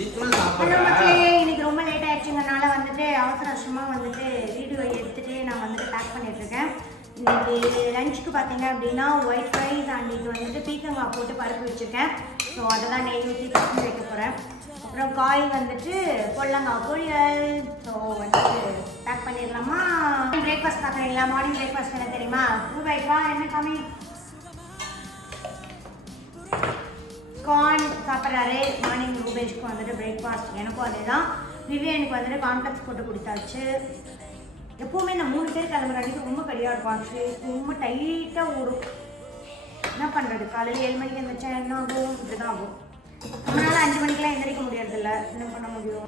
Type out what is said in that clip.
இன்னைக்கு ரொம்ப லேட் ஆயிடுச்சுங்கனால வந்துட்டு அவசர அவசரமாக வந்துட்டு வீடியோ எடுத்துகிட்டு நான் வந்துட்டு பேக் பண்ணிட்டுருக்கேன். இன்னைக்கு லஞ்சுக்கு பார்த்தீங்க அப்படின்னா ஒயிட் ரைஸ் அண்ட் இது வந்துட்டு பீக்கங்காய் போட்டு பருப்பு வச்சுருக்கேன். ஸோ அதெல்லாம் நெய் ஊற்றி பசங்க வைக்க போகிறேன். அப்புறம் காய் வந்துட்டு பொல்லங்காய் பொரியல். ஸோ வந்துட்டு பேக் பண்ணிடலாமா? பிரேக்ஃபாஸ்ட் பார்க்குறீங்களா? மார்னிங் பிரேக்ஃபாஸ்ட் என்ன தெரியுமா? ரூபாய்க்கா என்ன காமி கார்ன் சாப்பிட்றாரு. மார்னிங் ரூபேஷ்க்கு வந்துட்டு பிரேக்ஃபாஸ்ட். எனக்கும் அதே தான். விவியனுக்கு வந்துட்டு காம்ப்ளெக்ஸ் போட்டு கொடுத்தாச்சு. எப்போவுமே இந்த 3 பேர் கிளம்புற அன்றைக்கி ரொம்ப கடியாக இருக்கும். ஆக்சுவலி ரொம்ப டைட்டாக ஓடும். என்ன பண்ணுறது? காலையில் 7 மணிக்கு எழுந்திரிச்சா என்ன ஆகும்? இப்படி தான் ஆகும். நம்மளால் 5 மணிக்கெலாம் எந்திரிக்க முடியறதில்ல. என்ன பண்ண முடியும்?